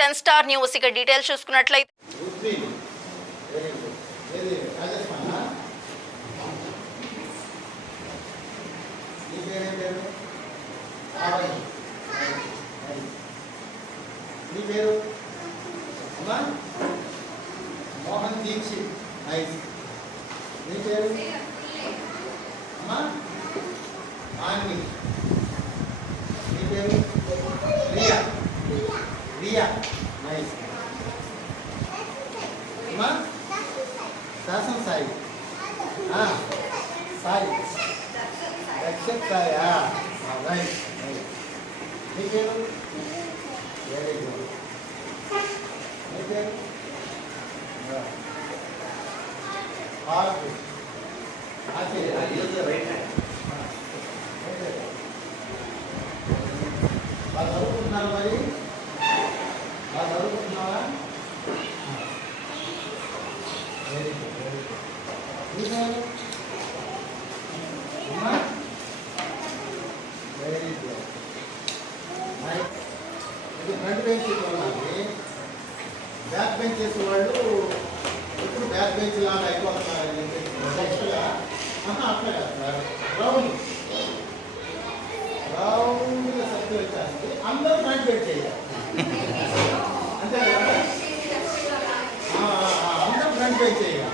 Ten star news. ఇక details చూసుకున్నట్లయితే Mohan Dixit nice నీ పేరు? అమ్మా? ఆన్వి నీ పేరు రియా రియా నైస్ అమ్మా శాసన సాయి సాయి రక్షక్ సాయి రైట్ రైట్ నీ పేరు వెరీ గుడ్ నీ పేరు పార్కు బాగా చదువుకుంటున్నారు మరి బాగా చదువుకుంటున్నావా వెరీ గుడ్ వెరీ గుడ్ నీ పేరు అమ్మా వెరీ గుడ్ ఇది ఫ్రంట్ బెంచ్ వాళ్ళకి బ్యాక్ బెంచెస్ వాళ్ళు ఇప్పుడు బ్యాక్ బెంచ్ లాగా అయిపోతున్నారని నెక్స్ట్గా అట్లా కాదు సార్ రౌండ్ రౌండ్గా సర్కిల్ వచ్చేస్తుంది అందరూ ఫ్రంట్ బెంచ్ చేయాలి. అంతే కదా? ఆ, చేయాలి